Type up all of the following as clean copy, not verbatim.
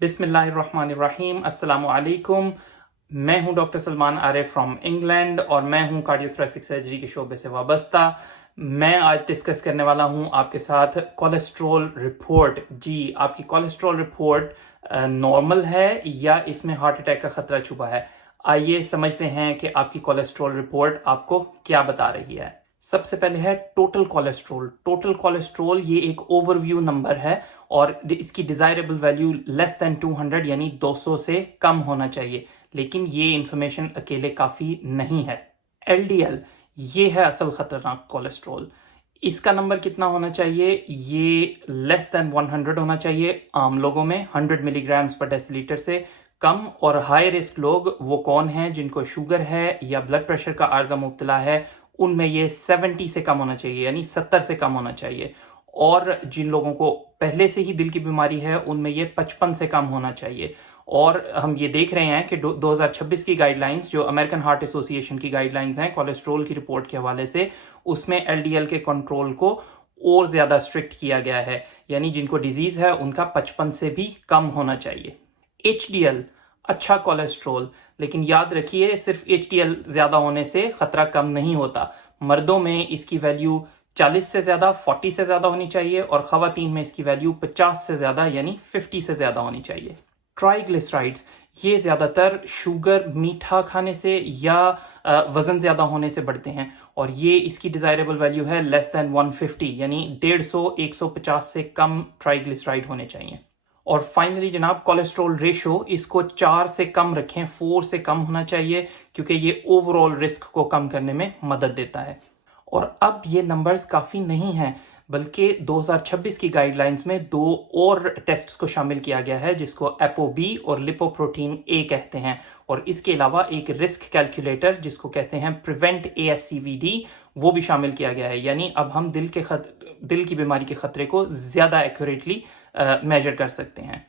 बिस्मिल्लाहिर्रहमानिर्रहीम, अस्सलामु अलैकुम। मैं हूं doctor Salman Arif from England और मैं हूं कार्डियोथोरेसिक सर्जरी के शोबे से वाबस्ता। मैं आज डिस्कस करने वाला हूं आपके साथ कोलेस्ट्रॉल रिपोर्ट। जी, आपकी कोलेस्ट्रॉल रिपोर्ट नॉर्मल है या इसमें हार्ट अटैक का खतरा छुपा है? आइए समझते हैं कि आपकी कोलेस्ट्रॉल रिपोर्ट आपको क्या बता रही है। सबसे पहले है टोटल कोलेस्ट्रॉल। टोटल कोलेस्ट्रॉल ये एक ओवरव्यू नंबर है और इसकी डिजायरेबल वैल्यू लेस देन 200 यानी 200 से कम होना चाहिए, लेकिन ये इंफॉर्मेशन अकेले काफ़ी नहीं है। एलडीएल ये है असल खतरनाक कोलेस्ट्रॉल। इसका नंबर कितना होना चाहिए? ये लेस देन 100 होना चाहिए आम लोगों में, 100 मिलीग्राम्स पर डेसीलीटर से कम। और हाई रिस्क लोग वो कौन हैं? जिनको शुगर है या ब्लड प्रेशर का आर्जा मुब्तला है, उनमें ये 70 से कम होना चाहिए यानी 70 से कम होना चाहिए। और जिन लोगों को पहले से ही दिल की बीमारी है उनमें ये 55 से कम होना चाहिए। और हम ये देख रहे हैं कि 2026 की गाइडलाइंस, जो अमेरिकन हार्ट एसोसिएशन की गाइडलाइंस हैं कोलेस्ट्रॉल की रिपोर्ट के हवाले से, उसमें एलडीएल के कंट्रोल को और ज़्यादा स्ट्रिक्ट किया गया है, यानी जिनको डिजीज़ है उनका 55 से भी कम होना चाहिए। एचडीएल अच्छा कोलेस्ट्रॉल, लेकिन याद रखिए सिर्फ एचडीएल ज़्यादा होने से खतरा कम नहीं होता। मर्दों में इसकी वैल्यू 40 से ज़्यादा 40 से ज़्यादा होनी चाहिए और ख़वातीन में इसकी वैल्यू 50 से ज़्यादा यानी 50 से ज़्यादा होनी चाहिए। ट्राइग्लिसराइड्स ये ज़्यादातर शुगर, मीठा खाने से या वज़न ज़्यादा होने से बढ़ते हैं और ये इसकी डिज़ायरेबल वैल्यू है लेस दैन 150 यानी 150 से कम ट्राइग्लिसराइड होने चाहिए। और फाइनली जनाब, कोलेस्ट्रॉल रेशो इसको 4 से कम रखें, 4 से कम होना चाहिए, क्योंकि ये ओवरऑल रिस्क को कम करने में मदद देता है। और अब ये नंबर्स काफ़ी नहीं हैं, बल्कि 2026 की गाइडलाइंस में 2 और टेस्ट्स को शामिल किया गया है, जिसको एपोबी और लिपोप्रोटीन ए कहते हैं। और इसके अलावा एक रिस्क कैलकुलेटर जिसको कहते हैं प्रिवेंट ASCVD, वो भी शामिल किया गया है। यानी अब हम दिल की बीमारी के खतरे को ज़्यादा एक्यूरेटली मेजर कर सकते हैं।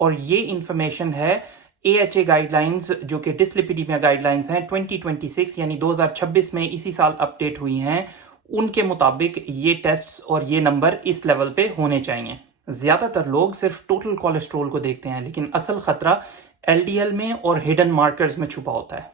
और ये इंफॉर्मेशन है AHA गाइडलाइंस, जो कि डिसलिपिडीमिया गाइडलाइंस हैं 2026 यानी 2026 में इसी साल अपडेट हुई हैं, उनके मुताबिक ये टेस्ट्स और ये नंबर इस लेवल पे होने चाहिए। ज़्यादातर लोग सिर्फ टोटल कोलेस्ट्रॉल को देखते हैं, लेकिन असल खतरा LDL में और हिडन मार्कर्स में छुपा होता है।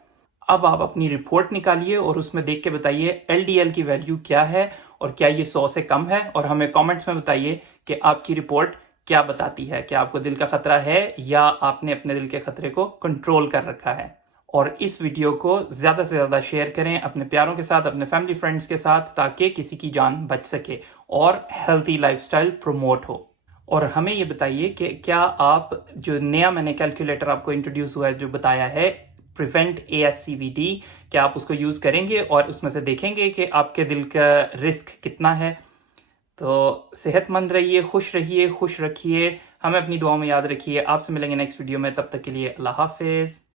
अब आप अपनी रिपोर्ट निकालिए और उसमें देख के बताइए LDL की वैल्यू क्या है और क्या ये 100 से कम है, और हमें कमेंट्स में बताइए कि आपकी रिपोर्ट क्या बताती है। क्या आपको दिल का खतरा है या आपने अपने दिल के खतरे को कंट्रोल कर रखा है? और इस वीडियो को ज़्यादा से ज़्यादा शेयर करें अपने प्यारों के साथ, अपने फैमिली फ्रेंड्स के साथ, ताकि किसी की जान बच सके और हेल्थी लाइफस्टाइल प्रमोट हो। और हमें ये बताइए कि क्या आप, जो नया मैंने कैलकुलेटर आपको इंट्रोड्यूस हुआ है, जो बताया है प्रिवेंट ASCVD, क्या आप उसको यूज़ करेंगे और उसमें से देखेंगे कि आपके दिल का रिस्क कितना है? तो सेहतमंद रहिए, खुश रखिए, हमें अपनी दुआओं में याद रखिए। आपसे मिलेंगे नेक्स्ट वीडियो में, तब तक के लिए अल्लाह हाफिज़।